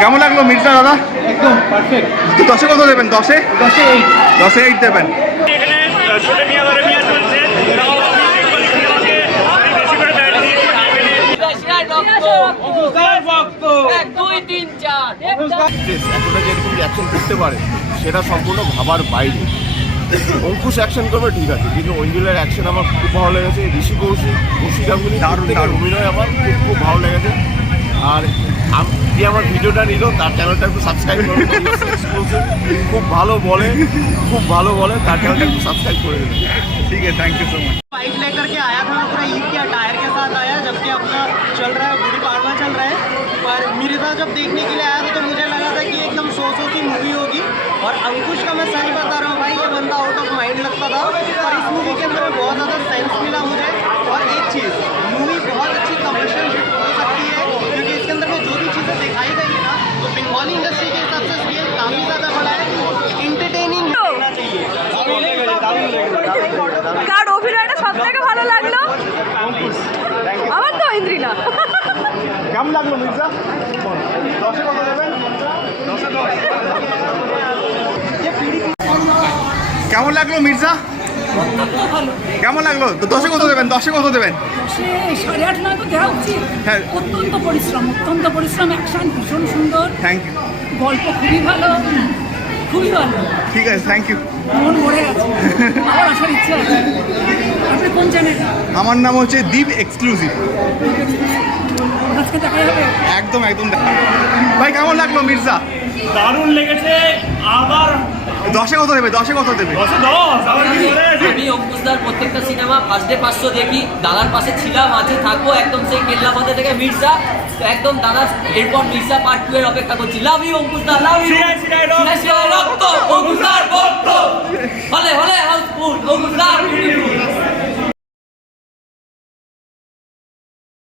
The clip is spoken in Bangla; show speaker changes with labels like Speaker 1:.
Speaker 1: কেমন লাগল মির্জা দাদা?
Speaker 2: একদম পারফেক্ট
Speaker 1: দশে কত দেবেন? দশে?
Speaker 2: দশে এইট
Speaker 1: দশে এইট দেবেন।
Speaker 3: এতটা যেরকম অ্যাকশন করতে পারে সেটা সম্পূর্ণ ভাবার বাইরে। অঙ্কুশ অ্যাকশন করবে ঠিক আছে কিন্তু অঞ্জলের অ্যাকশন আমার খুব ভালো লেগেছে। ঋষি কৌশিক কৌশিক গাঙ্গুলি অভিনয় আমার খুব খুব ভালো লেগেছে। যে আমার ভিডিওটা নিল তার চ্যানেলটা একটু সাবস্ক্রাইব করুন Exclusive। খুব ভালো বলে খুব ভালো বলে তার চ্যানেলটা একটু সাবস্ক্রাইব করে দেবেন
Speaker 1: ঠিক আছে thank you so much
Speaker 4: bike लेकर के आया था पूरा ईद के टायर के साथ आया जबकि अपना चल रहा है गुड़ी पाड़वा चल रहा है पर मिर्जा जब देखने के लिए आया था तो मुझे लगा था कि एकदम सौ सौ की मूवी होगी और अंकुश का मैं सच बता रहा हूँ भाई ये बंदा आउट ऑफ माइंड लगता था पर इस मूवी के अंदर में बहुत ज़्यादा स्केल काफ़ी ज़्यादा बड़ा है इंटरटेनिंग होना चाहिए
Speaker 5: কার অভিনয়টা সব থেকে ভালো লাগলো আমার তো ঐন্দ্রিলা
Speaker 1: কেমন লাগলো মির্জা দশে কত দেবেন দশে দশ কেমন লাগলো মির্জা কেমন লাগল? তো দশে কত দেবেন? দশে কত দেবেন?
Speaker 6: সাড়ে আট নয় তো দেওয়া উচিত।
Speaker 1: হ্যাঁ।
Speaker 6: অত্যন্ত পরিশ্রম অত্যন্ত পরিশ্রম অ্যাকশন ভীষণ সুন্দর।
Speaker 1: থ্যাংক ইউ
Speaker 6: গল্প খুবই ভালো খুবই ভালো।
Speaker 1: ঠিক আছে থ্যাংক ইউ
Speaker 6: মন ভরে গেছে আবার আসার ইচ্ছে আছে। আপনি কোন চ্যানেল
Speaker 1: আমার নাম হচ্ছে দীপ এক্সক্লুসিভ
Speaker 6: আজকে দেখা যাবে
Speaker 1: একদম একদম। ভাই কেমন লাগল মির্জা?
Speaker 7: দারুণ লেগেছে আবার
Speaker 1: দশে কত দেবে? দশে কত দেবে?
Speaker 7: দশে দশ আবার কি বলে?
Speaker 8: আমি অঙ্কুশদার প্রত্যেকটা সিনেমা ফার্স্ট ডে পাঁচশো দেখি দাদার পাশে ছিলাম আছে থাকব একদম সেই কেল্লা মাথা থেকে মির্জা একদম দাদা এরপর মির্জা পার্ট টু এর অপেক্ষা করছি। লাভ ইউ অঙ্কুশদা লাভ ইউ রক্ত।